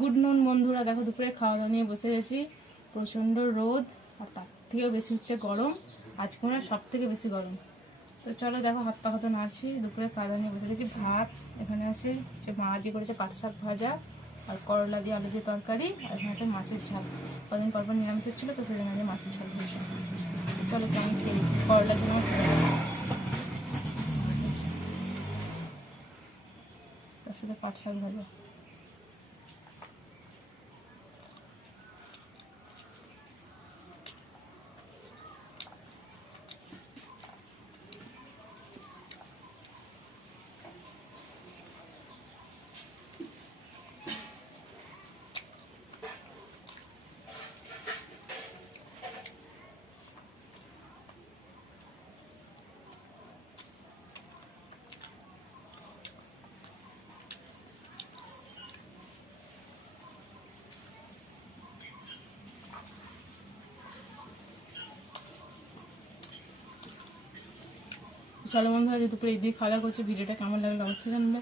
Good নুন বন্ধুরা, দেখো দুপুরে খাওয়া দাওয়া নিয়ে বসে গেছি। প্রচণ্ড রোদ আর তার থেকেও বেশি হচ্ছে গরম। আজকে মনে হয় সব থেকে বেশি গরম। তো চলো দেখো হাত পা কত নাড়ছি। দুপুরে খাওয়া দাওয়া নিয়ে বসে গেছি। ভাত এখানে আছে, যে মা দিয়ে করেছে পাট শাক ভাজা আর করলা দিয়ে আলু দিয়ে তরকারি, আর এখানে আছে মাছের ঝাল। কদিন পর পর নিরামিষের ছিল তো সেই জন্য মাছের ঝাল দিয়েছে। চলো তো আমি খেয়ে করলা ছিল তার সাথে পাট শাক ভাজা। চলো বন্ধুরা, যে দুপুরে এই দিয়ে খাওয়া দাওয়া করছি। ভিডিওটা কেমন লাগলো অবশ্যই জানবো।